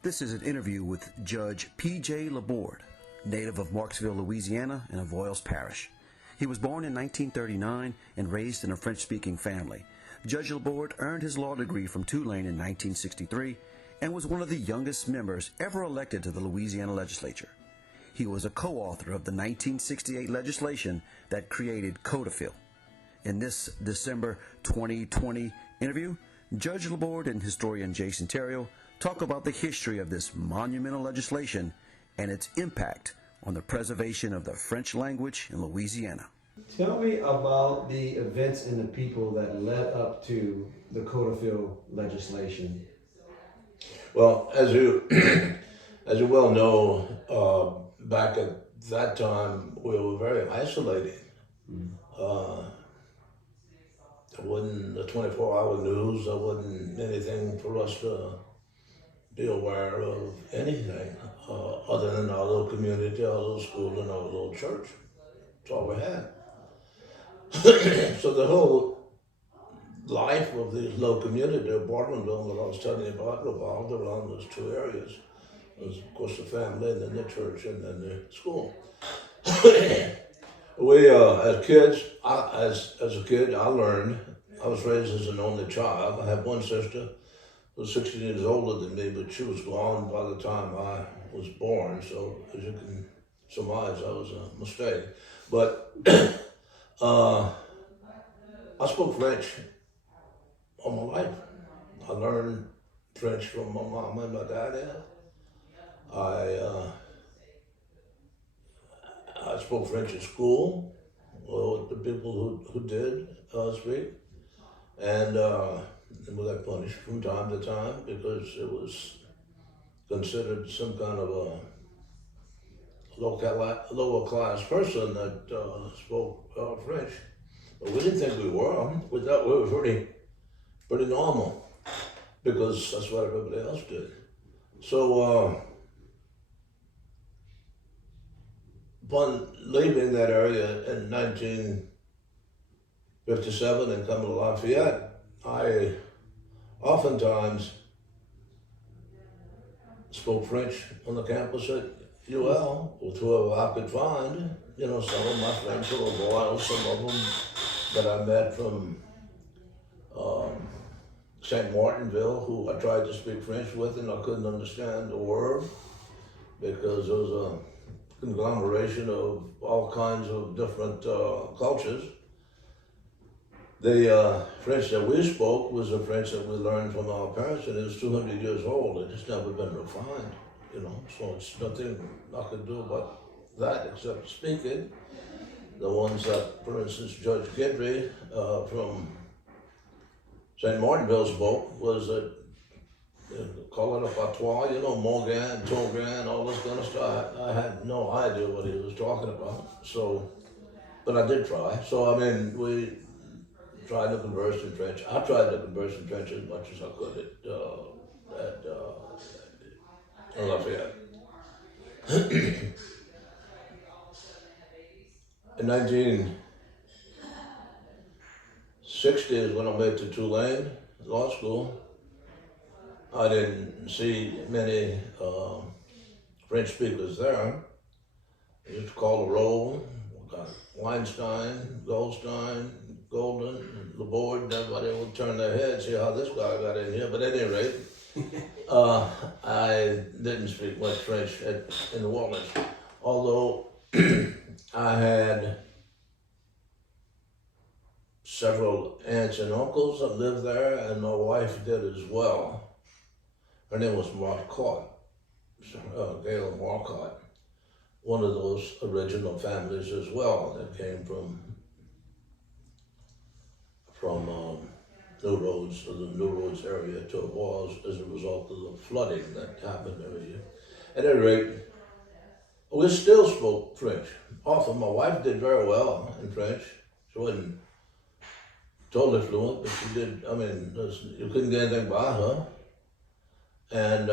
This is an interview with Judge P J LaBorde, native of Marksville, Louisiana, in Avoyelles Parish. He was born in 1939 and raised in a French-speaking family. Judge LaBorde earned his law degree from Tulane in 1963 and was one of the youngest members ever elected to the Louisiana legislature. He was a co-author of the 1968 legislation that created CODOFIL. In this December 2020 interview, Judge LaBorde and historian Jason Theriot talk about the history of this monumental legislation and its impact on the preservation of the French language in Louisiana. Tell me about the events and the people that led up to the CODOFIL legislation. Well, as you as you well know, back at that time we were very isolated. There wasn't the 24-hour news. There wasn't anything for us to be aware of anything other than our little community, our little school, and our little church. That's all we had. So the whole life of this little community of Bartlemville that I was telling you about revolved around those two areas. There was, of course, the family, and then the church, and then the school. We, as kids, as a kid, I learned. I was raised as an only child. I had one sister who was 16 years older than me, but she was gone by the time I was born. So, as you can surmise, that was a mistake. But I spoke French all my life. I learned French from my mom and my dad. I spoke French at school, with the people who did speak, and we got punished from time to time because it was considered some kind of a lower class person that spoke French. But we didn't think we were. We thought we were pretty normal because that's what everybody else did. So upon leaving that area in 1957 and coming to Lafayette, I oftentimes spoke French on the campus at UL with whoever I could find. You know, some of my friends who were Avoyelles, some of them that I met from St. Martinville, who I tried to speak French with, and I couldn't understand a word because it was a conglomeration of all kinds of different cultures. The French that we spoke was the French that we learned from our parents, and it was 200 years old. It just never been refined, you know, so it's nothing I could do about that except speak it. The ones that, for instance, Judge Guidry from St. Martinville spoke was that, call it a patois, you know, Morgan, Tongran, all this kind of stuff. I had no idea what he was talking about, so, but I did try. So, I mean, we tried to converse in French. I tried to converse in French as much as I could at Lafayette. In 1960 is when I went to Tulane Law School. I didn't see many French speakers there. I used to call the roll. We got Weinstein, Goldstein, Golden, LaBorde, and everybody would turn their head, see how this guy got in here. But at any rate, I didn't speak much French in New Orleans, although I had several aunts and uncles that lived there, and my wife did as well. Her name was Marcotte, Gail Marcotte, one of those original families as well that came from New Roads, or the New Roads area to Avoyelles as a result of the flooding that happened every year. At any rate, we still spoke French. Often, my wife did very well in French. She wasn't totally fluent, but she did. I mean, you couldn't get anything by her. And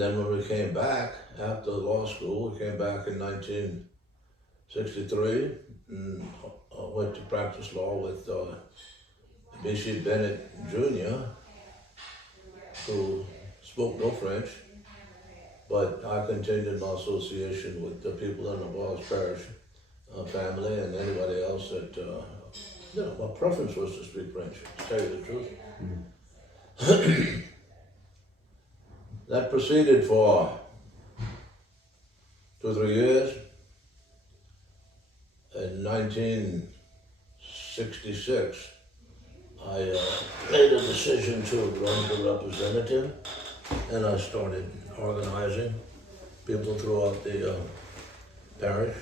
then when we came back after law school, we came back in 1963 and went to practice law with B.C. Bennett Jr., who spoke no French, but I continued my association with the people in the Avoyelles Parish family and anybody else that, my preference was to speak French, to tell you the truth. That proceeded for 2 or 3 years. In 1966, I made a decision to run for representative, and I started organizing people throughout the parish.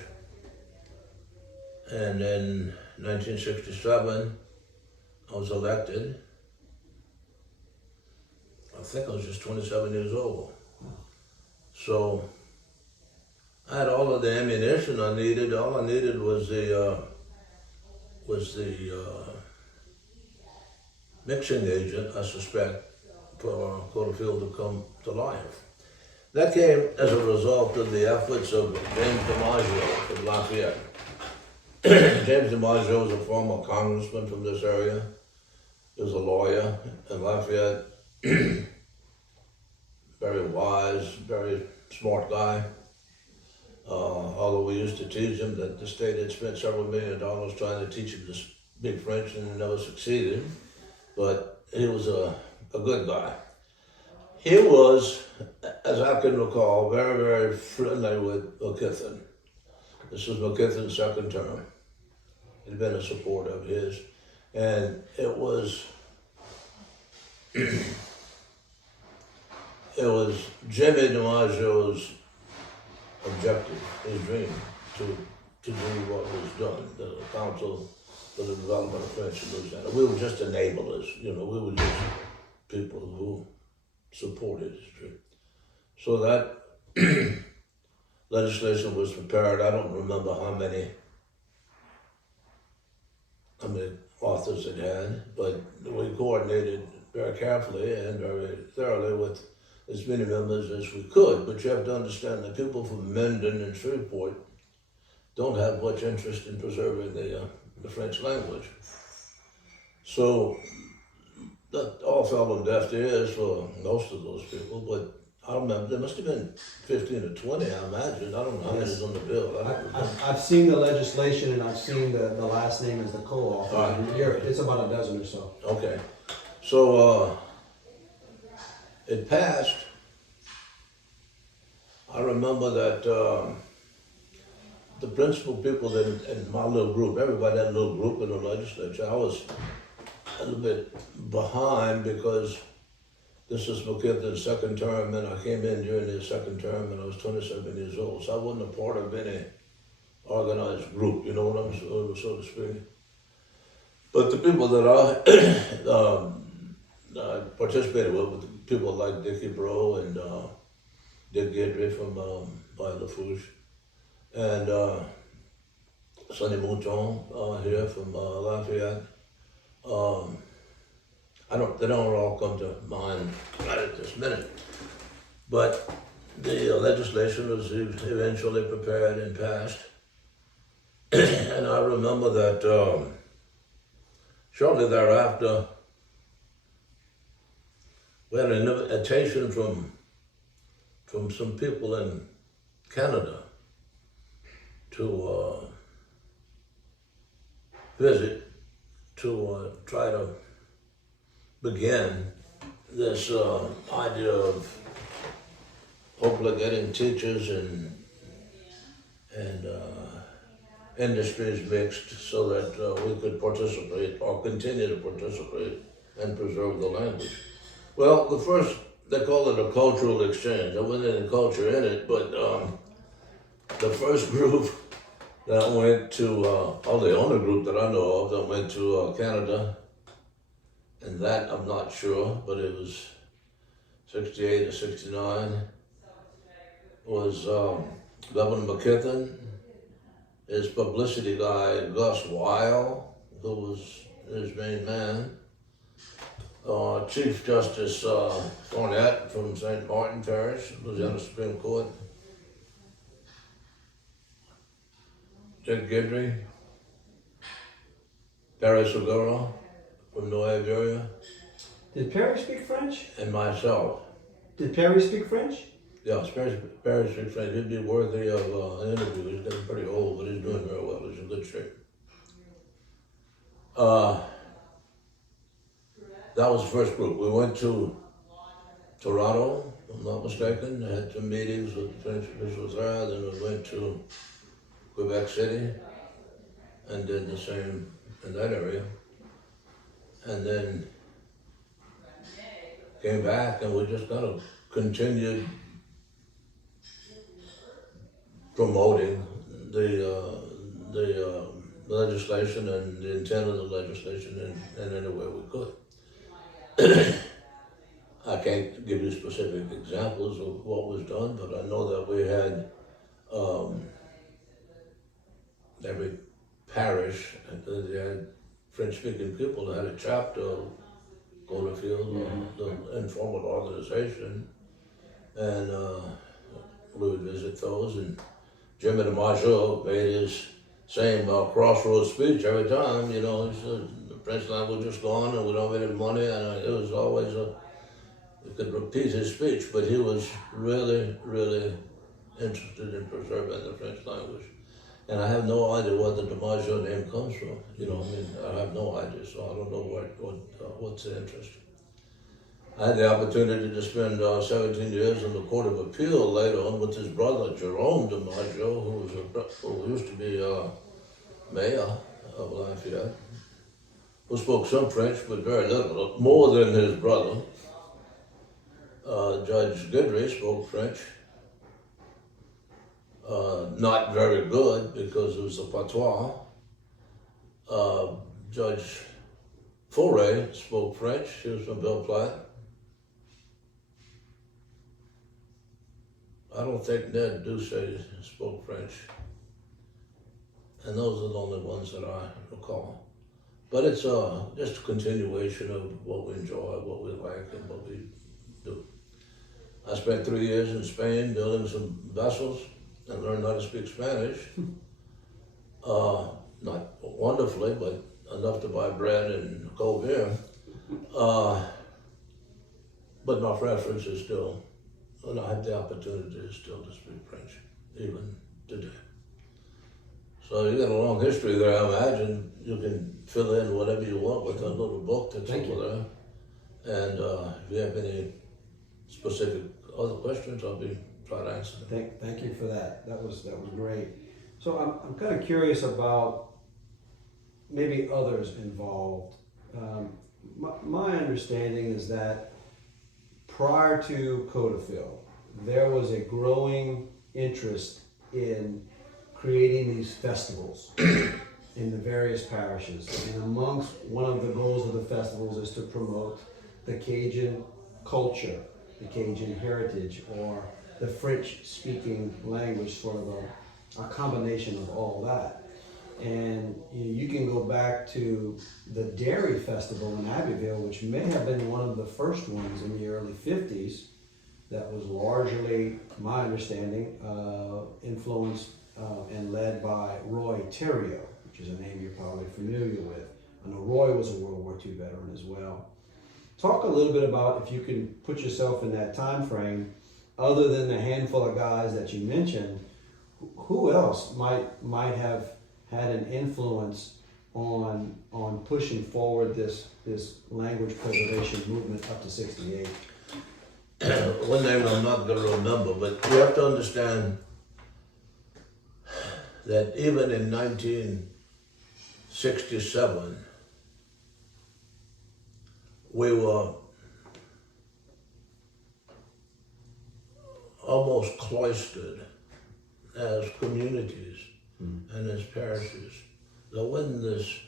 And in 1967, I was elected. I think I was just 27 years old. So I had all of the ammunition I needed. All I needed was the mixing agent, I suspect, for CODOFIL to come to life. That came as a result of the efforts of James DiMaggio of Lafayette. James DiMaggio was a former congressman from this area. He was a lawyer in Lafayette. Very wise, very smart guy. Although we used to tease him that the state had spent several $1 million trying to teach him to speak French and never succeeded. But he was a good guy. He was, as I can recall, very, very friendly with McKithen. This was McKithen's second term. He'd been a supporter of his. And it was Jimmy DiMaggio's objective, his dream, to do what was done, the Council for the Development of French in Louisiana. We were just enablers, we were just people who supported his dream. So that legislation was prepared. I don't remember how many authors it had, but we coordinated very carefully and very thoroughly with as many members as we could. But you have to understand that people from Mendon and Shreveport don't have much interest in preserving the French language. So that all fell on deaf ears for most of those people, but I remember there must have been 15 or 20, I imagine. I don't know how many is on the bill. I've seen the legislation, and I've seen the last name as the co-author. Right. It's about a dozen or so. Okay. So it passed. I remember that the principal people in my little group, everybody had a little group in the legislature. I was a little bit behind because this is McKithen's second term, and I came in during his second term, and I was 27 years old, so I wasn't a part of any organized group, you know what I'm so to speak. But the people that I participated with people like Dickie Bro and Dick Guidry from by Lafourche, and Sonny Mouton here from Lafayette. They don't all come to mind right at this minute, but the legislation was eventually prepared and passed. And I remember that shortly thereafter, we had an invitation from some people in Canada to visit, to try to begin this idea of hopefully getting teachers and industries mixed so that we could participate or continue to participate and preserve the language. Well, the first, they call it a cultural exchange. I wasn't any culture in it, but the first group that went to, or the only group that I know of that went to Canada, and that I'm not sure, but it was 68 or 69, was Governor McKithen, his publicity guy, Gus Weil, who was his main man, Chief Justice Theriot from St. Martin Parish, Louisiana Supreme Court, Dick Guidry, Barry Segura from New Iberia. Did Perry speak French? And myself. Did Perry speak French? Yeah, Parish speaks French. He'd be worthy of an interview. He's getting pretty old, but he's doing very well. He's in good shape. That was the first group. We went to Toronto, if I'm not mistaken. I had some meetings with French officials there. Then we went to Quebec City and did the same in that area. And then came back and we just kind of continued promoting the legislation and the intent of the legislation in any way we could. I can't give you specific examples of what was done, but I know that we had every parish, they had French-speaking people that had a chapter of CODOFIL, the informal organization, and we would visit those. And Jimmy DiMaggio made his same crossroads speech every time. You know, he said the French language is gone and we don't have any money, and it was always you could repeat his speech, but he was really, really interested in preserving the French language. And I have no idea where the DiMaggio name comes from. You know, I mean, I have no idea, so I don't know what's the interest. I had the opportunity to spend 17 years in the Court of Appeal later on with his brother, Jerome DiMaggio, who used to be mayor of Lafayette, who spoke some French, but very little, more than his brother. Judge Guidry spoke French. Not very good because it was a patois. Judge Foray spoke French. He was from Belle Platte. I don't think Ned Ducey spoke French. And those are the only ones that I recall. But it's just a continuation of what we enjoy, what we like, and what we do. I spent 3 years in Spain building some vessels and learned how to speak Spanish. Not wonderfully, but enough to buy bread and cold beer. But my preference is still, and I have the opportunity still to speak French, even today. So you got a long history there. I imagine you can fill in whatever you want with that little book that's over there. And if you have any specific other questions, I'll be trying to answer them. Thank you for that. That was great. So I'm kind of curious about maybe others involved. My understanding is that prior to CODOFIL, there was a growing interest in creating these festivals in the various parishes. And amongst one of the goals of the festivals is to promote the Cajun culture, the Cajun heritage, or the French-speaking language, sort of a combination of all that. And you can go back to the Dairy Festival in Abbeville, which may have been one of the first ones in the early 50s, that was largely, my understanding, influenced and led by Roy Theriot, which is a name you're probably familiar with. I know Roy was a World War II veteran as well. Talk a little bit about, if you can put yourself in that time frame, other than the handful of guys that you mentioned, who else might have had an influence on pushing forward this language preservation movement up to 68? One name I'm not going to remember, but you have to understand that even in 1967, we were almost cloistered as communities and as parishes. There wasn't this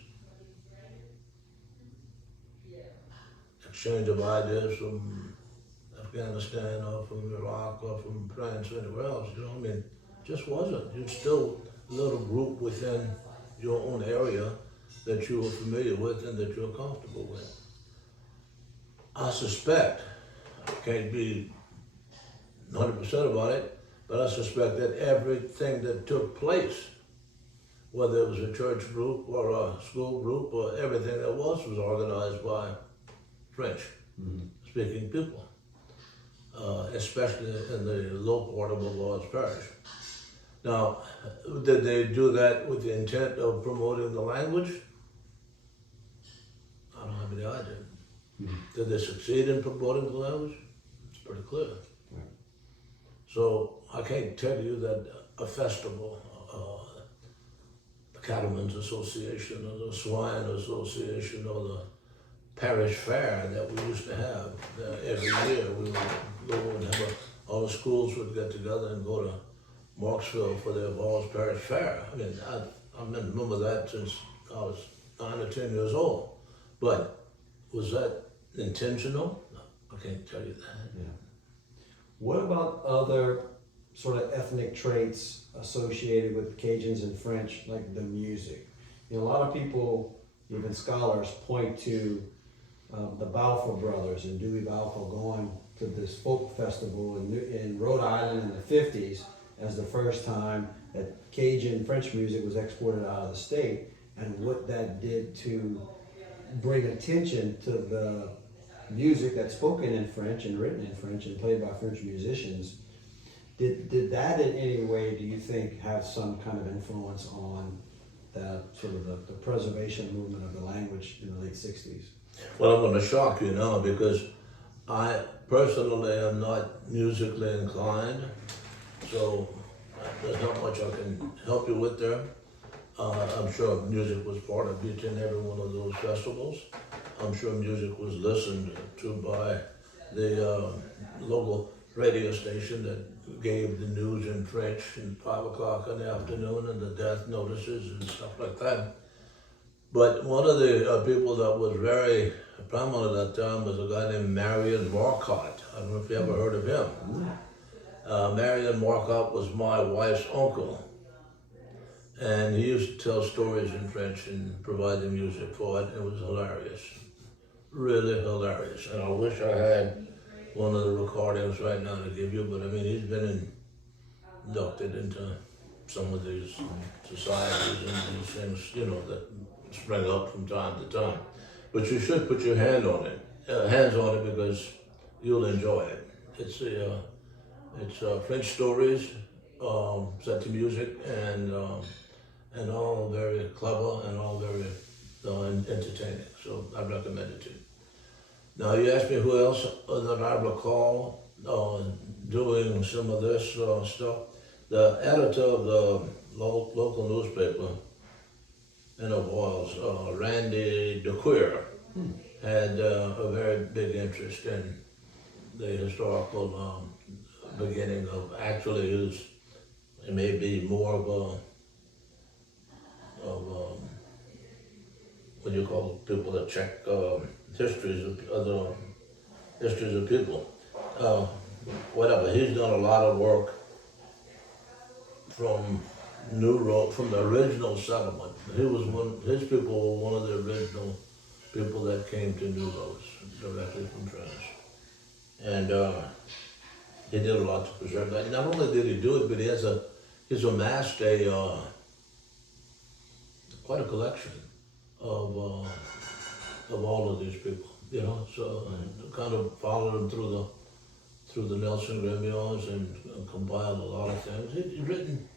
exchange of ideas from Afghanistan or from Iraq or from France or anywhere else, you know, I mean, it just wasn't. You're still a little group within your own area that you were familiar with and that you're comfortable with. I suspect, I can't be 100% about it, but I suspect that everything that took place, whether it was a church group or a school group or everything that was organized by French-speaking people. especially in the low part of Avoyelles Parish. Now, did they do that with the intent of promoting the language? I don't have any idea. Did they succeed in promoting the language? It's pretty clear. So I can't tell you that a festival, the Cattlemen's Association or the Swine Association or the parish fair that we used to have every year, we would go and have all the schools would get together and go to Marksville for the Avoyelles Parish Fair. I mean, I remember that since I was 9 or 10 years old. But was that intentional? I can't tell you that. Yeah. What about other sort of ethnic traits associated with Cajuns and French, like the music? You know, a lot of people, even scholars, point to the Balfour brothers and Dewey Balfour going to this folk festival in Rhode Island in the 50s as the first time that Cajun French music was exported out of the state, and what that did to bring attention to the music that's spoken in French and written in French and played by French musicians. Did that in any way, do you think, have some kind of influence on the sort of the preservation movement of the language in the late 60s? Well, I'm going to shock you now because I personally am not musically inclined, so there's not much I can help you with there. I'm sure music was part of each and every one of those festivals. I'm sure music was listened to by the local radio station that gave the news in French at 5 o'clock in the afternoon and the death notices and stuff like that. But one of the people that was very prominent at that time was a guy named Marion Marcotte. I don't know if you ever heard of him. Marion Marcotte was my wife's uncle. And he used to tell stories in French and provide the music for it. It was hilarious, really hilarious. And I wish I had one of the recordings right now to give you, but I mean, he's been inducted into some of these societies and these things, you know, that spring up from time to time. But you should put your hands on it because you'll enjoy it. It's French stories set to music and all very clever and all very entertaining. So I recommend it to you. Now you asked me who else that I recall doing some of this stuff. The editor of the local newspaper in Avoyelles, Randy DeQueer, had a very big interest in the historical beginning of actually it may be more of what do you call people that check histories of other histories of people. Whatever, he's done a lot of work from from the original settlement. His people were one of the original people that came to New Roads directly from France. And he did a lot to preserve that. Not only did he do it, but he's amassed quite a collection of all of these people, you know. So kind of followed him through the Nelson grimoires and compiled a lot of things. He's written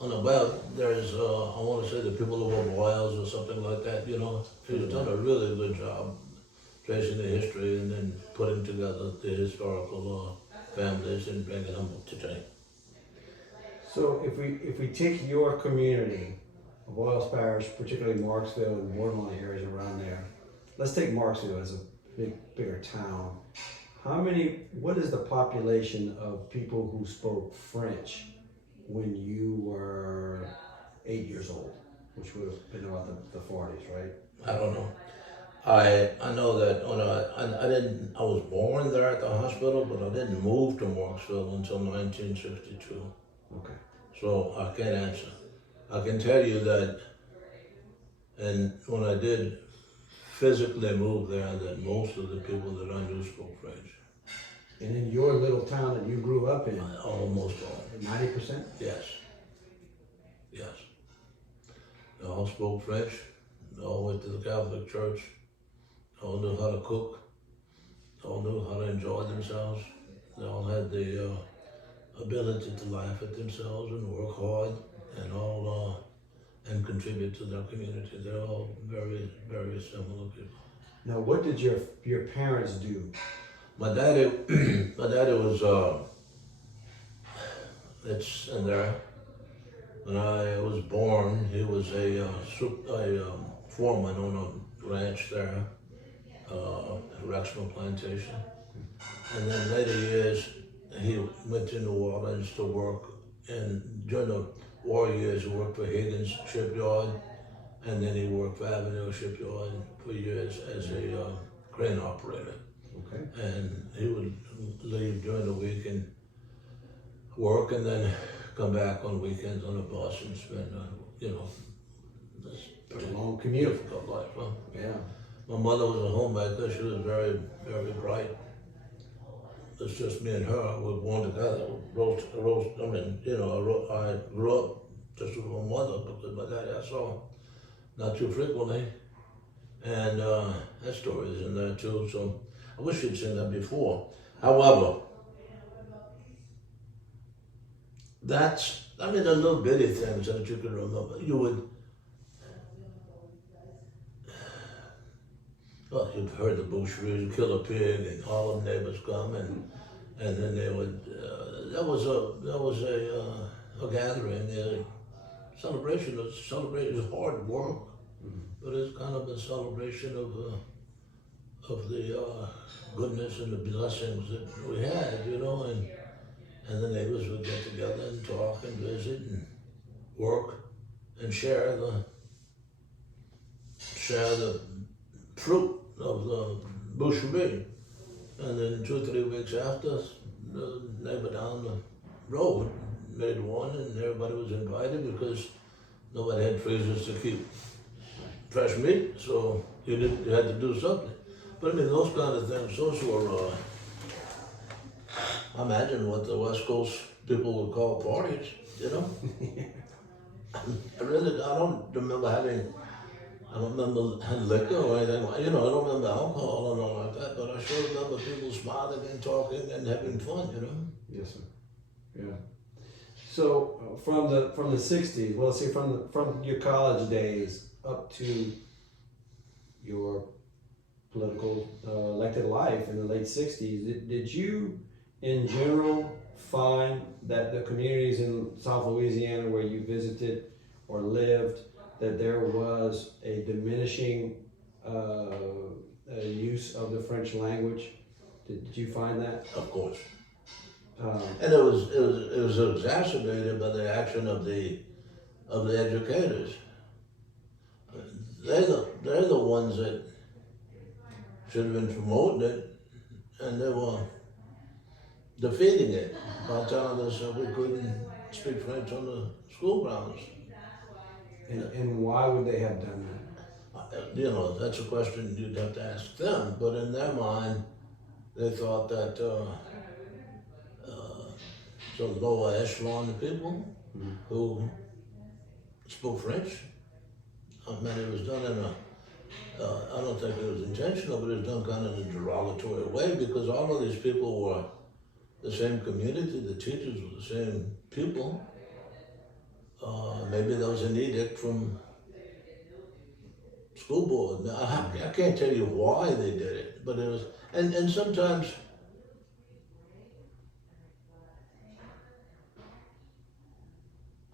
on about there's I want to say the people of Avoyelles or something like that, you know. He's done a really good job tracing the history and then putting together the historical families and bringing them up to date. So if we take your community, Avoyelles Parish, particularly Marksville and borderline areas around there, let's take Marksville as a bigger town. What is the population of people who spoke French when you were 8 years old, which would have been about the 40s, right? I don't know. I know that I was born there at the hospital, but I didn't move to Marksville until 1962. Okay. So I can't answer. I can tell you that, and when I did physically move there, that most of the people that I knew spoke French. And in your little town that you grew up in? Almost all. 90%? Yes. Yes. They all spoke French. They all went to the Catholic Church. They all knew how to cook. all knew how to enjoy themselves. They all had the ability to laugh at themselves and work hard and all and contribute to their community. They're all very, very similar people. Now, what did your parents do? My daddy, my daddy was it's in there. When I was born, he was a foreman on a ranch there, Rexman Plantation. And then later years, he went to New Orleans to work, and during the war years, he worked for Higgins Shipyard, and then he worked for Avenue Shipyard for years as a crane operator. Okay. And he would leave during the week and work, and then come back on weekends on a bus and spend, this pretty Long commute. difficult life. Huh? Yeah. My mother was a homemaker. She was very, very bright. It's just me and her. We were born together. I grew up just with my mother because my daddy I saw not too frequently. And that story is in there too. So I wish you'd seen that before. However, the little bitty things that you can remember. You've heard the boucheries, you kill a pig, and all the neighbors come, and then they would. That was a gathering, a celebration. It was hard work, but it's kind of a celebration of the goodness and the blessings that we had, and the neighbors would get together and talk and visit and work and share the fruit of the boucherie. And then 2 or 3 weeks after, the neighbor down the road made one, and everybody was invited because nobody had freezers to keep fresh meat, so you had to do something. But those kind of things, those were, I imagine what the West Coast people would call parties, I don't remember having liquor or anything, I don't remember alcohol and all like that, but I sure remember people smiling and talking and having fun, Yes, sir. Yeah. So from the 60s, well, let's see, from your college days up to your political elected life in the late 60s, did you in general find that the communities in South Louisiana where you visited or lived, that there was a diminishing use of the French language? Did you find that? Of course. And it was exacerbated by the action of the educators. They're the ones that should have been promoting it, and they were defeating it by telling us that we couldn't speak French on the school grounds. And why would they have done that? That's a question you'd have to ask them. But in their mind, they thought that some lower echelon people who spoke French, it was done in I don't think it was intentional, but it was done kind of in a derogatory way, because all of these people were the same community, the teachers were the same people. Maybe there was an edict from school board. I can't tell you why they did it, but it was, and sometimes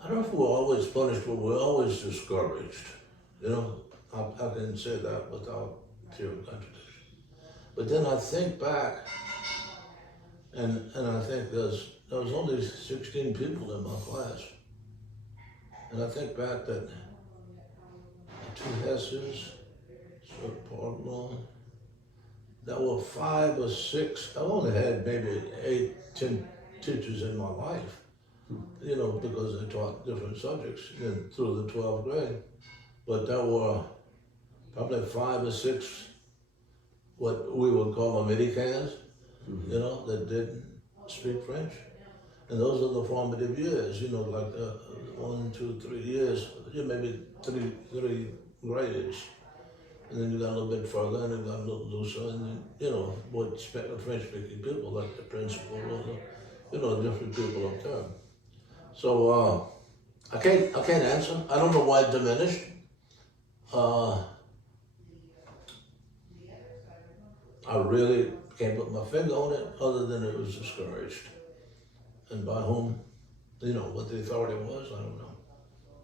I don't know if we're always punished, but we're always discouraged. I can say that without fear of contradiction. But then I think back, and I think there was only 16 people in my class. And I think back that 2 Hesses, Portland, there were 5 or 6, I only had maybe 8, 10 teachers in my life, because they taught different subjects through the 12th grade. But there were probably 5 or 6, what we would call Americans, that didn't speak French. And those are the formative years, like 1, 2, 3 years, maybe three grades. And then you got a little bit further, and you got a little looser, and then, you know, with French-speaking people, like the principal, or the, you know, different people up there. So I can't answer. I don't know why it diminished. I really can't put my finger on it, other than it was discouraged. And by whom, you know, what the authority was, I don't know.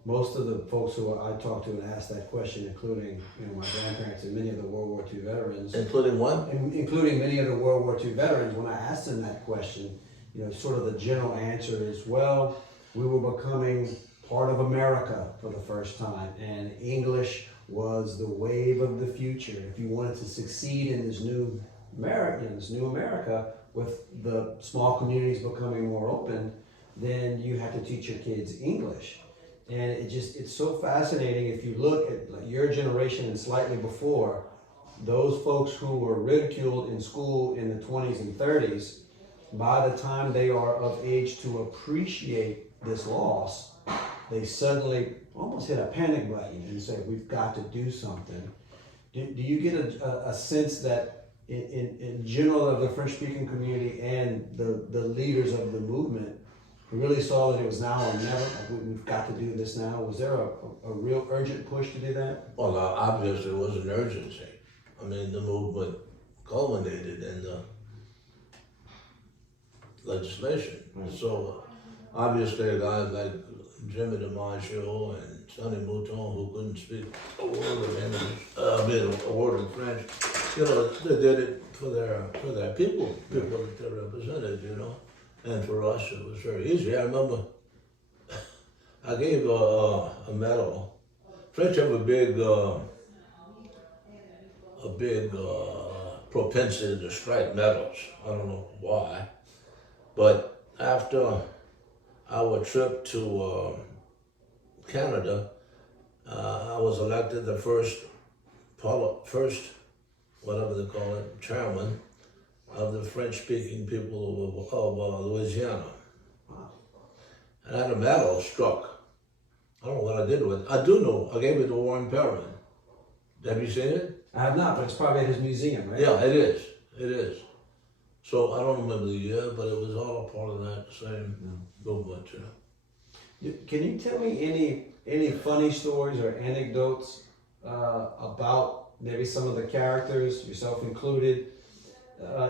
Most of the folks who I talked to and asked that question, including, you know, my grandparents and many of the World War II veterans. Including what? Including many of the World War II veterans, when I asked them that question, you know, sort of the general answer is, well, we were becoming part of America for the first time, and English was the wave of the future. If you wanted to succeed in this new America, with the small communities becoming more open, then you have to teach your kids English. And it's so fascinating if you look at like your generation and slightly before, those folks who were ridiculed in school in the 20s and 30s, by the time they are of age to appreciate this loss, they suddenly almost hit a panic button and say, we've got to do something. Do you get a sense that in general of the French-speaking community and the leaders of the movement really saw that it was now or never, like we've got to do this now? Was there a real urgent push to do that? Well, obviously it was an urgency. I mean, the movement culminated in the legislation. Mm-hmm. So obviously guys like Jimmy DiMaggio and Sonny Mouton, who couldn't speak a word of English, a word of French, you know, they did it for their people that they represented, you know. And for us, it was very easy. I remember I gave a medal. French have a big propensity to strike medals. I don't know why, but after our trip to Canada, I was elected the first, whatever they call it, chairman of the French-speaking people of Louisiana. Wow. And I had a medal struck. I don't know what I did with it. I do know, I gave it to Warren Perrin. Have you seen it? I have not, but it's probably at his museum, right? Yeah, it is. So I don't remember the year, but it was all a part of that same movement, you know. Can you tell me any funny stories or anecdotes about maybe some of the characters, yourself included,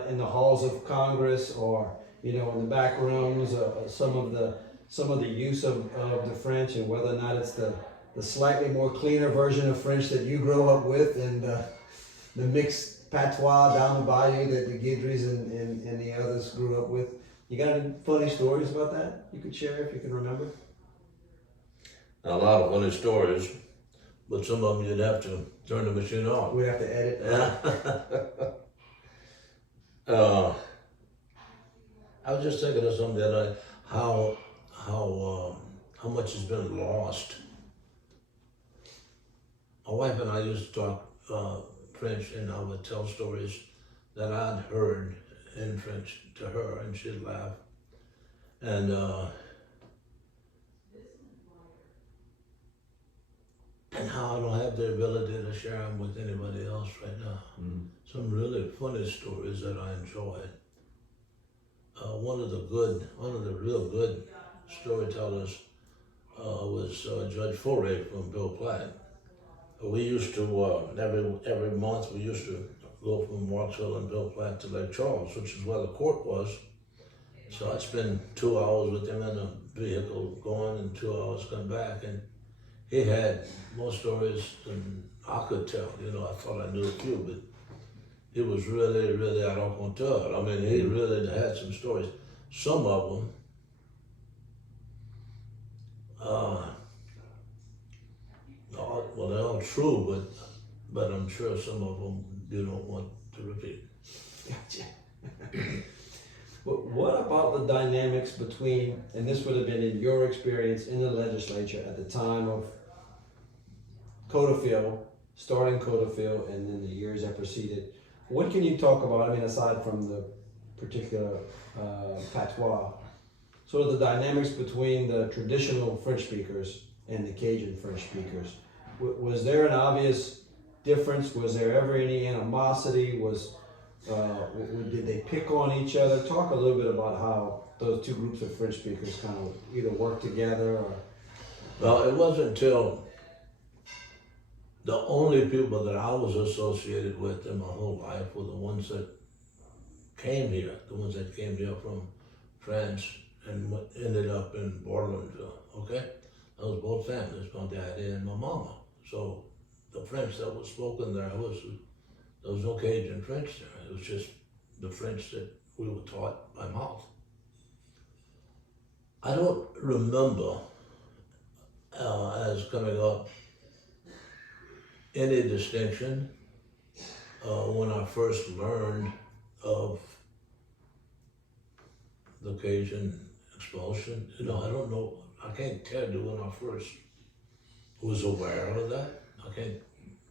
in the halls of Congress, or you know, in the back rooms, some of the use of the French, and whether or not it's the slightly more cleaner version of French that you grew up with, and the mixed patois down the bayou that the Guidries and the others grew up with? You got any funny stories about that you could share if you can remember? A lot of funny stories, but some of them you'd have to turn the machine off. We have to edit. I was just thinking of something the other night, how much has been lost. My wife and I used to talk French, and I would tell stories that I'd heard in French to her, and she'd laugh. And how I don't have the ability to share them with anybody else right now. Mm-hmm. Some really funny stories that I enjoyed. One of the real good storytellers was Judge Foray from Bill Platt. We used to, every month, we used to go from Marksville and Bill Platt to Lake Charles, which is where the court was. So I'd spend 2 hours with him in a vehicle going and 2 hours coming back. And he had more stories than I could tell. You know, I thought I knew a few, but it was really, really out of control. I mean, he really had some stories. Some of them, well, they're all true, but I'm sure some of them you don't want to repeat. Gotcha. But what about the dynamics between, and this would have been in your experience in the legislature at the time of CODOFIL, starting CODOFIL, and then the years that preceded. What can you talk about, I mean, aside from the particular patois, sort of the dynamics between the traditional French speakers and the Cajun French speakers? Was there an obvious difference? Was there ever any animosity? Did they pick on each other? Talk a little bit about how those two groups of French speakers kind of either worked together or. Well, it wasn't until the only people that I was associated with in my whole life were the ones that came here, from France and ended up in Bordeauxville, okay? Those both families, my daddy and my mama. So the French that was spoken there there was no Cajun French there. It was just the French that we were taught by mouth. I don't remember as coming up any distinction when I first learned of the Cajun expulsion. You know, I don't know, I can't tell you when I first was aware of that. I can't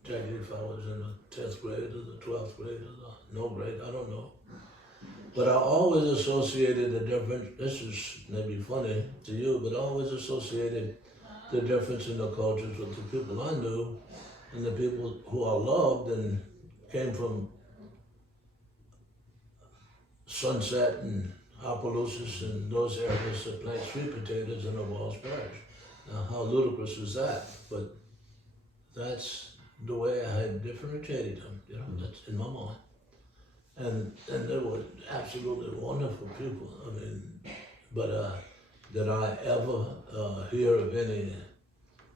tell you if I was in the 10th grade or the 12th grade or the no grade, I don't know. But I always associated the difference, this is maybe funny to you, but I always associated the difference in the cultures with the people I knew and the people who I loved and came from Sunset and Opelousas and those areas that plant sweet potatoes in Avoyelles Parish. Now, how ludicrous was that? But that's the way I had differentiated them, you know, that's in my mind. And they were absolutely wonderful people. I mean, but did I ever hear of any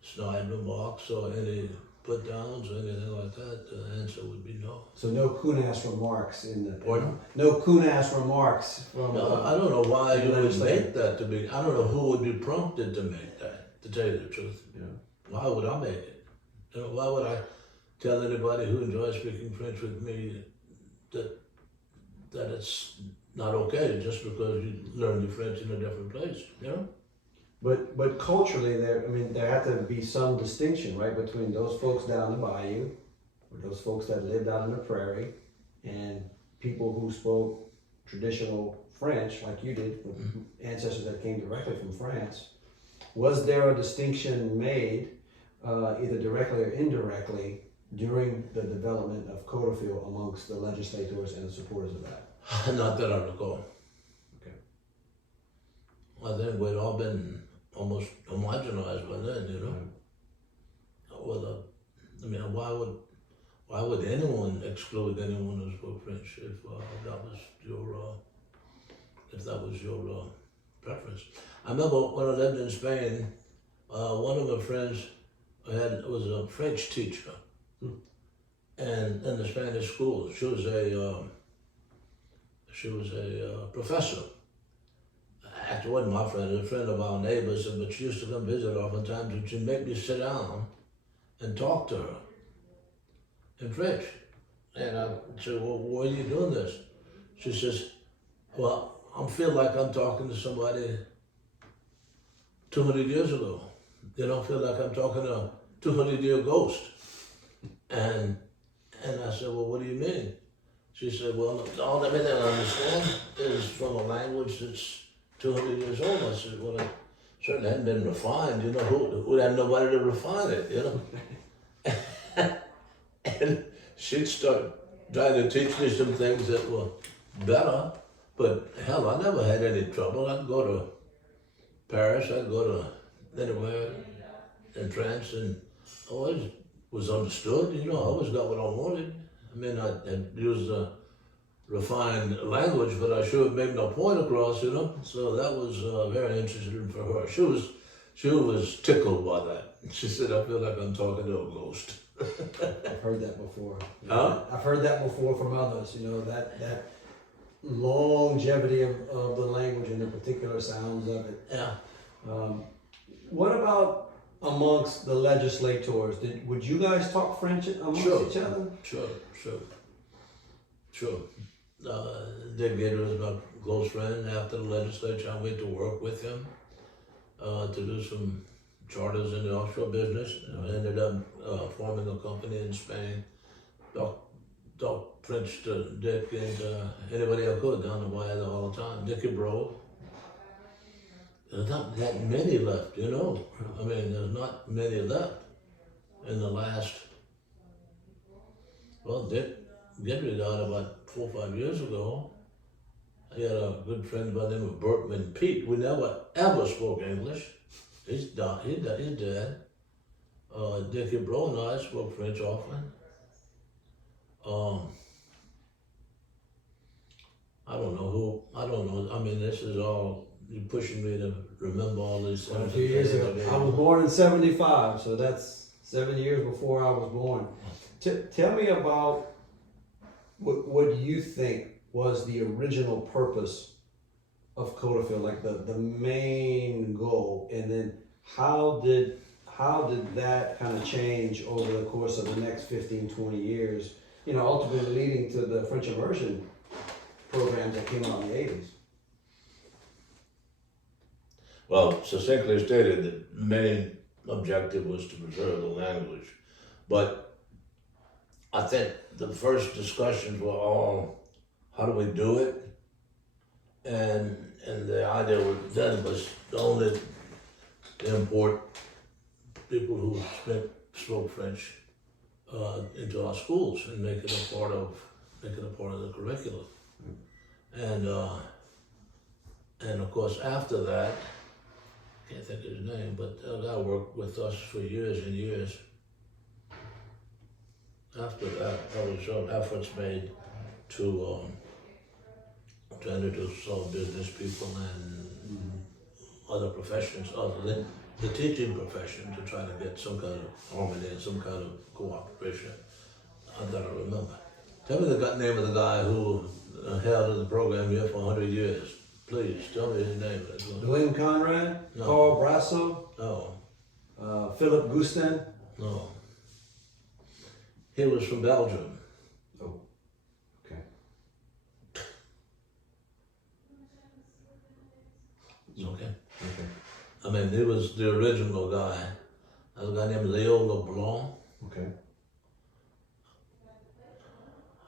snide remarks or any put downs or anything like that? The answer would be no. So no coon-ass remarks in the. Pardon? No coon-ass remarks from. No, I don't know why you would make that to be. I don't know who would be prompted to make that. To tell you the truth, Yeah. Why would I make it? You know, why would I tell anybody who enjoys speaking French with me that it's not okay just because you learn your French in a different place? You know. But culturally, there had to be some distinction, right, between those folks down the bayou, or those folks that lived out in the prairie, and people who spoke traditional French, like you did, with ancestors that came directly from France. Was there a distinction made, either directly or indirectly, during the development of CODOFIL amongst the legislators and the supporters of that? Not that I recall. Okay. I think we'd all been almost homogenized by then, you know. Well, I mean, why would anyone exclude anyone who spoke French if that was your preference? I remember when I lived in Spain, one of my friends was a French teacher, and in the Spanish school, she was a professor. Actually, wasn't my friend, it was a friend of our neighbors, but she used to come visit oftentimes, and she'd make me sit down and talk to her in French. And I said, well, why are you doing this? She says, well, I feel like I'm talking to somebody 200 years ago. You know, I feel like I'm talking to a 200-year ghost. And I said, well, what do you mean? She said, well, everything I understand is from a language that's 200 years old. I said, well, it certainly hadn't been refined. You know, who had nobody to refine it, you know? And she'd start trying to teach me some things that were better. But hell, I never had any trouble. I'd go to Paris, I'd go to anywhere in France, and always was understood. You know, I always got what I wanted. I may not have used a refined language, but I sure made my point across, you know. So that was very interesting for her. She was tickled by that. She said, I feel like I'm talking to a ghost. I've heard that before. Huh? I've heard that before from others, you know, that longevity of the language and the particular sounds of it. Yeah. What about amongst the legislators? Would you guys talk French amongst each other? Sure. Dick Gator was my close friend. After the legislature, I went to work with him to do some charters in the offshore business. I ended up forming a company in Spain. Talk French to Dick and anybody I could down the wire all the time. Dickie Bro. There's not that many left, you know. I mean, there's not many left in the last Well, Dick Gidry died about 4 or 5 years ago. I had a good friend by the name of Bertman Pete. We never ever spoke English. He's died. He's dead. Dickie Bro and I spoke French often. I don't know who. I don't know. I mean, this is all you pushing me to remember all these things. A few years ago. I was born in '75, so that's 7 years before I was born. Tell me about what you think was the original purpose of CODOFIL, like the main goal, and then how did that kind of change over the course of the next 15, 20 years, ultimately leading to the French immersion programs that came out in the 80s? Well, succinctly stated, the main objective was to preserve the language. But I think the first discussions were all, how do we do it? And the idea then was only to import people who spoke French into our schools and make it a part of the curriculum. And of course after that, I can't think of his name, but that guy worked with us for years and years. After that, there was some efforts made to introduce all business people and other professions other than the teaching profession to try to get some kind of harmony and some kind of cooperation. I gotta remember. Tell me the name of the guy who held the program here for 100 years. Please, tell me his name. William Conrad? No. Carl Brasso? No. Philip Gustin? No. He was from Belgium. Oh, okay. Okay. Okay. I mean, he was the original guy. There's a guy named Leo LeBlanc. Okay.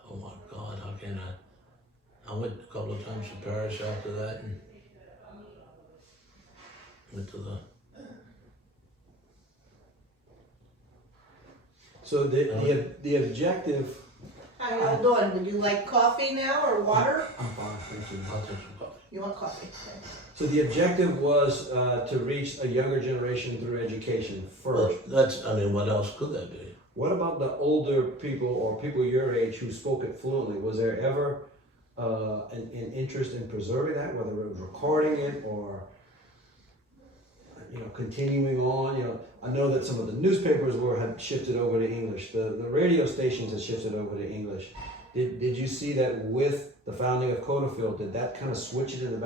Oh my God, how can I went a couple of times to Paris after that and went to the... So the objective... How you all doing? Would you like coffee now or water? I'm fine, thank you. I'll take some coffee. You want coffee? Okay. So the objective was to reach a younger generation through education first. Well, what else could that be? What about the older people or people your age who spoke it fluently? Was there ever an interest in preserving that, whether it was recording it or continuing on? I know that some of the newspapers had shifted over to English. The radio stations had shifted over to English. Did you see that with the founding of CODOFIL? Did that kind of switch it in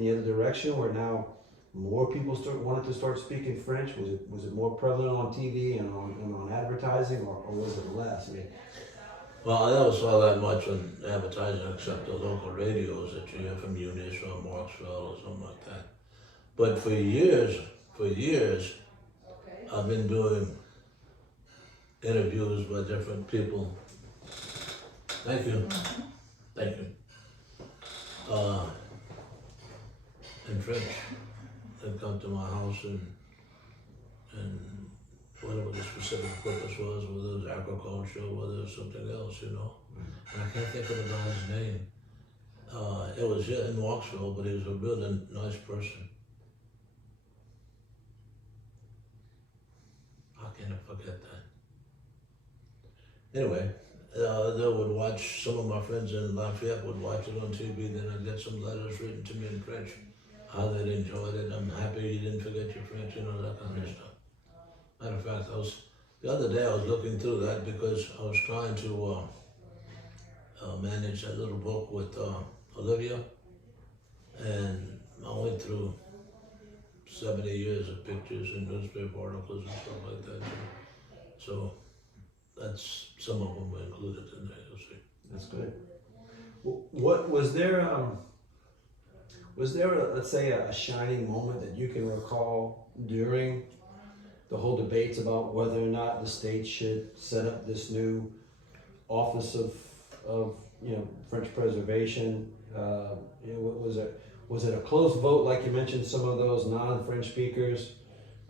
the other direction, where now more people wanted to start speaking French? Was it more prevalent on TV and on advertising, or was it less? Well, I never saw that much on advertising except the local radios that you hear from Eunice or Marksville or something like that. But for years, I've been doing interviews by different people. Thank you. Thank you. In French. They'd come to my house and whatever the specific purpose was, whether it was agriculture, whether it was something else, And I can't think of the guy's name. It was here in Walksville, but he was a really nice person. How can I forget that? Anyway, they would watch, some of my friends in Lafayette would watch it on TV, then I'd get some letters written to me in French, how they'd enjoyed it. I'm happy you didn't forget your French, that kind of stuff. Matter of fact, the other day I was looking through that because I was trying to manage that little book with Olivia, and I went through 70 years of pictures and newspaper articles and stuff like that. So that's, some of them were included in there, you'll see. That's good. What was there? Let's say, a shining moment that you can recall during the whole debates about whether or not the state should set up this new office of French preservation? Was it a close vote, like you mentioned, some of those non-French speakers?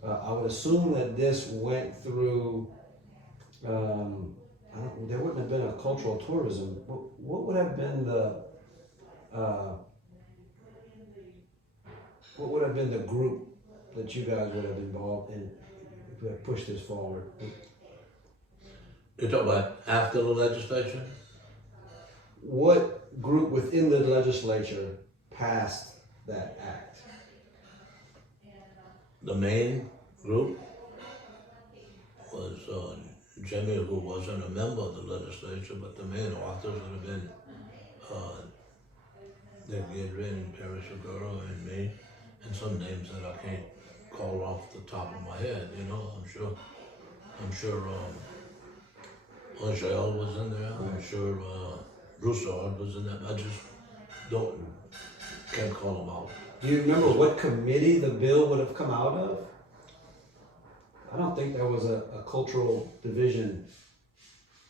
I would assume that this went through there wouldn't have been a cultural tourism. What would have been the group that you guys would have been involved in if we had pushed this forward? You're talking about after the legislation? What group within the legislature passed that act? The main group was Jimmy, who wasn't a member of the legislature, but the main authors would have been Nick Gidrin, Perry Segura, and me, and some names that I can't call off the top of my head. You know, I'm sure Angel was in there. I'm sure Broussard was in there. I just can't call them out. Do you remember what committee the bill would have come out of? I don't think there was a cultural division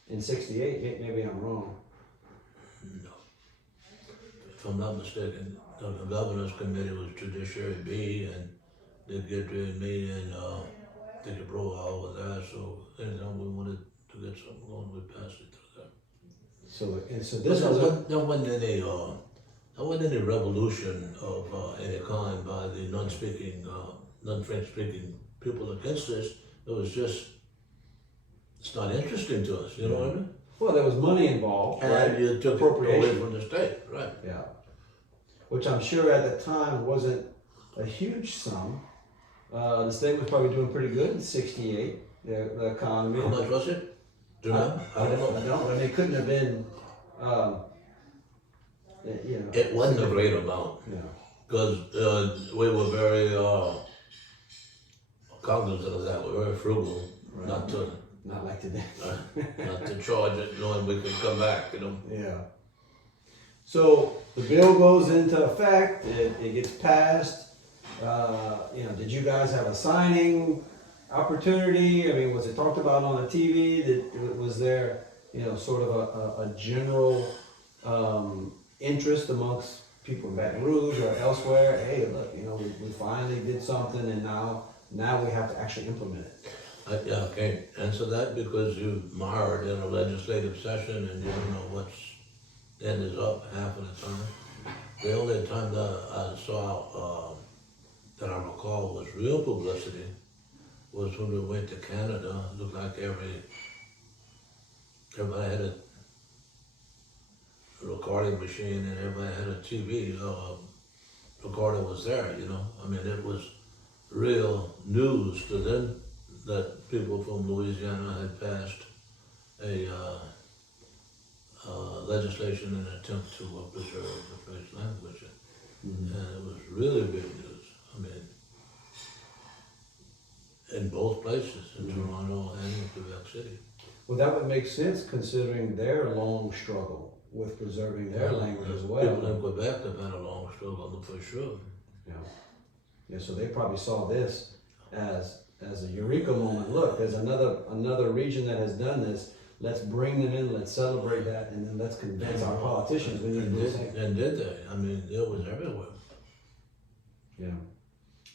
in '68. Maybe I'm wrong. No. If I'm not mistaken, the governor's committee was Judiciary B, and Dick Guidry and me and Dickie Brohall was there. So anytime we wanted to get something going, we passed it through there. So this was There wasn't any revolution of any kind by the non-French speaking people against this. It was just, it's not interesting to us, you know what I mean? well, there was money involved, And right? you took it away from the state, right? Yeah, which I'm sure at the time wasn't a huge sum. The state was probably doing pretty good in '68. The economy. How much was it? Do you remember? I don't know. I don't. I mean, it couldn't have been. You know. It wasn't a great amount, Yeah. because we were very cognizant of that. We were very frugal, Right. Not like today. not to charge it, knowing we could come back, you know. Yeah. So the bill goes into effect. It gets passed. You know, did you guys have a signing opportunity? I mean, was it talked about on the TV? Was there, you know, sort of a general interest amongst people in Baton Rouge or elsewhere? Hey, look, you know, we finally did something, and now we have to actually implement it. I can't answer that because you mired in a legislative session and you don't know what's end is up half of the time. The only time that I saw that I recall was real publicity was when we went to Canada. It looked like everybody had a recording machine and everybody had a TV. Recorder was there, you know. I mean, it was real news to them that people from Louisiana had passed a legislation in an attempt to preserve the French language. Mm-hmm. And it was really big news. I mean, in both places, in Toronto and in Quebec City. Well, that would make sense considering their long struggle with preserving their language as well. People in Quebec have had a long struggle for sure. Yeah. Yeah, so they probably saw this as a eureka moment. Look, there's another region that has done this. Let's bring them in, let's celebrate that, and then let's convince our politicians we need to do the same. And did they? I mean, it was everywhere. Yeah.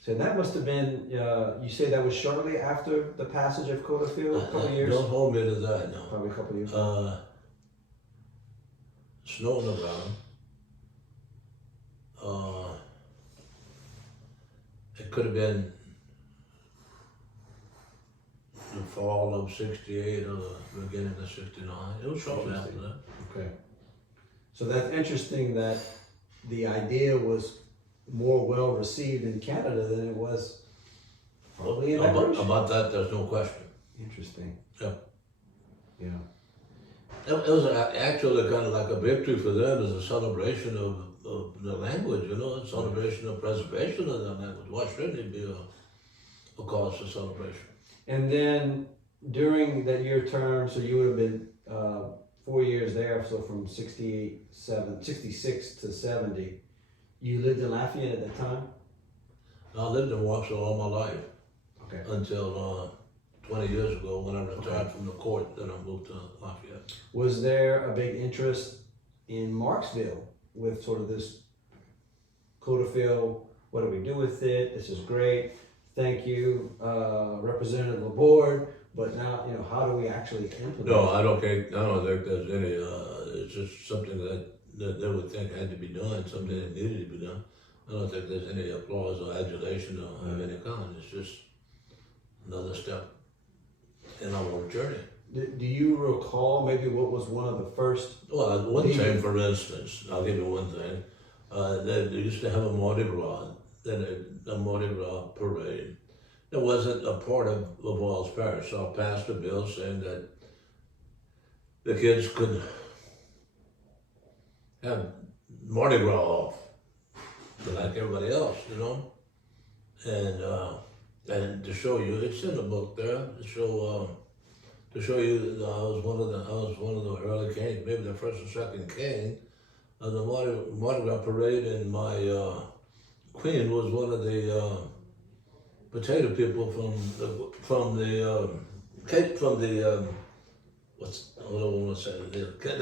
So that must have been, you say that was shortly after the passage of CODOFIL, a couple of years? Don't hold me to that, no. Probably a couple of years. Snow on the ground. It could have been the fall of '68 or the beginning of '69. It was shortly after that. Okay. So that's interesting that the idea was more well received in Canada than it was probably in Baton Rouge. About that, there's no question. Interesting. Yeah. Yeah. It was actually kind of like a victory for them as a celebration of the language, you know, a celebration of preservation of the language. Why shouldn't it be a cause for celebration? And then during that year term, so you would have been 4 years there, so from 66 to 70, you lived in Lafayette at that time? I lived in Waukesha all my life Okay. until 20 years ago when I retired from the court, then I moved to Lafayette. Was there a big interest in Marksville with sort of this CODOFIL? What do we do with it? This is great. Thank you, Representative LaBorde. but now, how do we actually implement No, it? I don't think there's any, it's just something that they would think had to be done, something that needed to be done. I don't think there's any applause or adulation or of any kind. It's just another step in our journey. Do you recall maybe what was one of the first? Well, one thing, for instance, I'll give you one thing. They used to have a Mardi Gras, a Mardi Gras parade. It wasn't a part of Avoyelles Parish, so I passed a bill saying that the kids could have Mardi Gras off, like everybody else, and to show you, it's in the book there, to show you that I was one of the early kings, maybe the first or second king of the Mardi Gras parade, and my queen was one of the potato people from the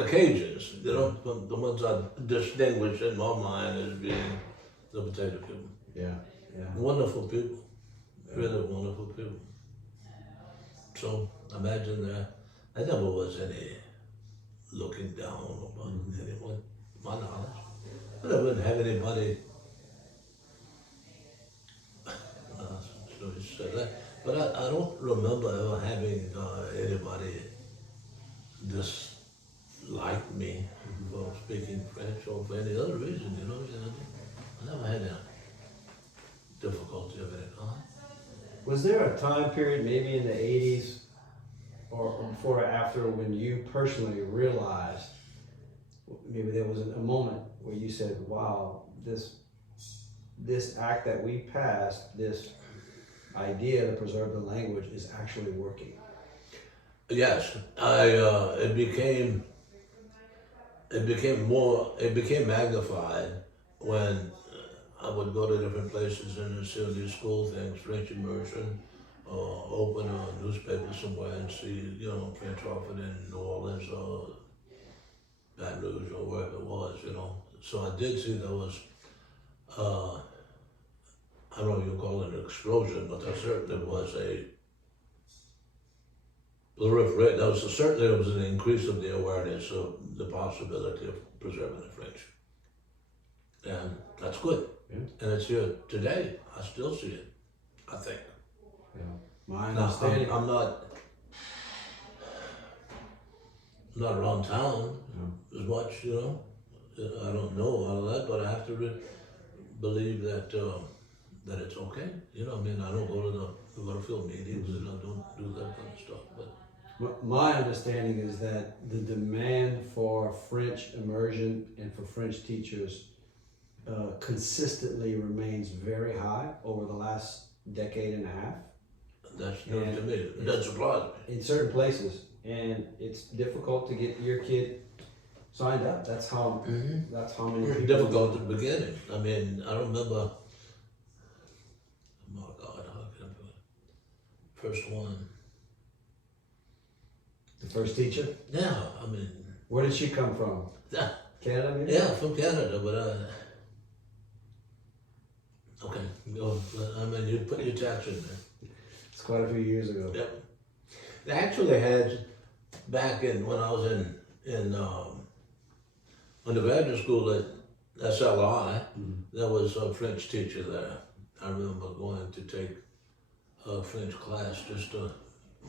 Cajuns, the ones I distinguish in my mind as being the potato people. Yeah. Wonderful people, really wonderful people. So imagine that. I never was any looking down upon anyone, my knowledge. I didn't have anybody. So you said that, but I don't remember ever having anybody dislike me for speaking French or for any other reason. I never had a difficulty of any kind. Was there a time period, maybe in the 80s or before or after, when you personally realized, maybe there was a moment where you said, wow, this act that we passed, this idea to preserve the language is actually working? Yes, it became magnified when I would go to different places and see these school things, French immersion, open a newspaper somewhere and see, French offered in New Orleans or Baton Rouge or wherever it was, So I did see there was, I don't know if you call it an explosion, but there certainly was certainly there was an increase of the awareness of the possibility of preserving the French. And that's good. Yeah. And it's here today. I still see it, I think. Yeah. My Now, understanding. I'm not around town as much, I don't know all of that, but I have to believe that it's okay. I don't go to field meetings and I don't do that kind of stuff. But My understanding is that the demand for French immersion and for French teachers consistently remains very high over the last decade and a half. That's news to me. It doesn't surprise me. In certain places, and it's difficult to get your kid signed up. That's how many It was people. difficult at the beginning. I remember, oh God, how can I do it? First one. The first teacher. Yeah, Where did she come from? yeah, Canada, maybe? yeah, from Canada, but okay, you put your tax in there. It's quite a few years ago. Yep. They actually had, back in, when I was in undergraduate school at SLI, there was a French teacher there. I remember going to take a French class just to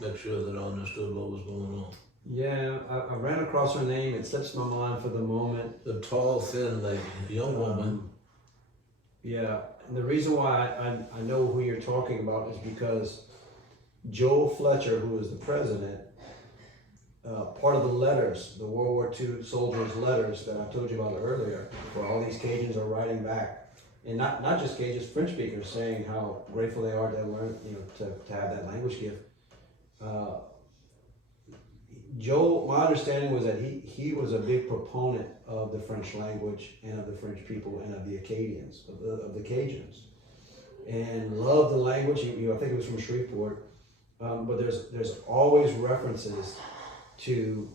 make sure that I understood what was going on. Yeah, I ran across her name. It slips my mind for the moment. The tall, thin lady, young woman. Yeah, and the reason why I know who you're talking about is because Joel Fletcher, who was the president, part of the letters, the World War II soldiers' letters that I told you about earlier, where all these Cajuns are writing back, and not just Cajuns, French speakers, saying how grateful they are to learn, to have that language gift. Joel, my understanding was that he was a big proponent of the French language and of the French people and of the Acadians, of the Cajuns, and loved the language. I think it was from Shreveport, but there's always references to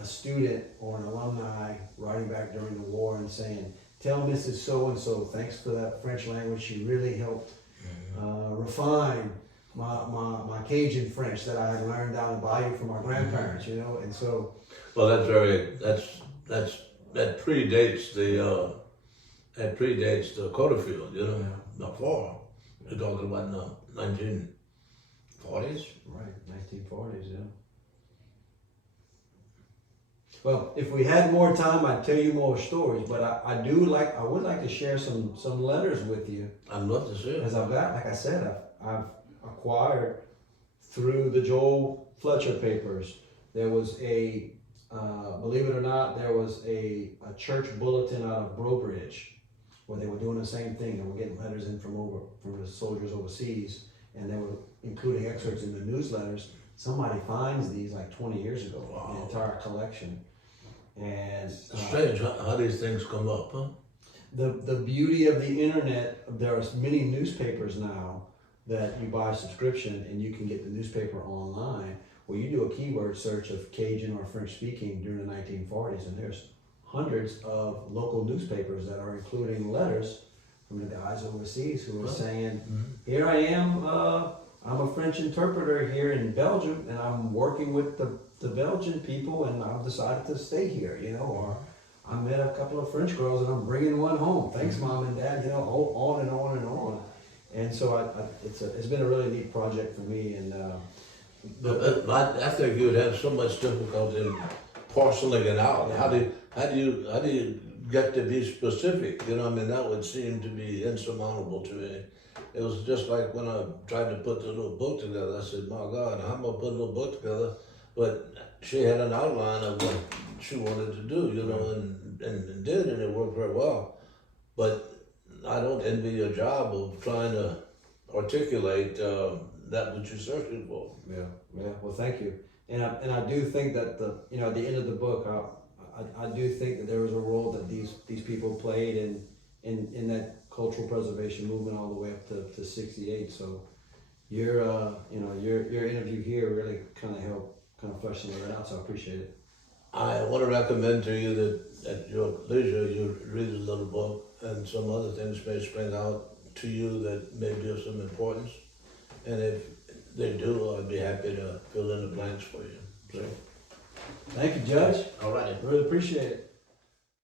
a student or an alumni writing back during the war and saying, "Tell Mrs. So and so, thanks for that French language. She really helped refine my Cajun French that I had learned down in Bayou from my grandparents, you know, and so. Well, that predates the CODOFIL, you know, not far. You're talking about the 1940s. Right, 1940s, yeah. Well, if we had more time, I'd tell you more stories, but I would like to share some letters with you. I'd love to see it. As I've got, like I said, I've acquired through the Joel Fletcher papers. There was believe it or not, there was a church bulletin out of Brobridge where they were doing the same thing. They were getting letters in from the soldiers overseas, and they were including excerpts in the newsletters. Somebody finds these like 20 years ago, an entire collection. And strange how these things come up, huh? The beauty of the internet, there are many newspapers now that you buy a subscription and you can get the newspaper online, where you do a keyword search of Cajun or French speaking during the 1940s, and there's hundreds of local newspapers that are including letters from the guys overseas who are saying, here I am, I'm a French interpreter here in Belgium, and I'm working with the Belgian people, and I've decided to stay here, you know, or I met a couple of French girls and I'm bringing one home. Thanks, Mom and Dad, you know, on and on and on. And so it's been a really neat project for me. And I think you would have so much difficulty in parceling it out. How do you get to be specific? You know, I mean, that would seem to be insurmountable to me. It was just like when I tried to put the little book together. I said, my God, how am I put a little book together? But she had an outline of what she wanted to do, you know, and did, and it worked very well. But I don't envy your job of trying to articulate that which you're searching for. Yeah. Well, thank you. And I do think that at the end of the book, I do think that there was a role that these people played in that cultural preservation movement all the way up to '68. So your interview here really kind of helped flesh some of that out. So I appreciate it. I want to recommend to you that at your leisure you read a little book, and some other things may spring out to you that may be of some importance. And if they do, I'd be happy to fill in the blanks for you. So. Thank you, Judge. All right. Really appreciate it.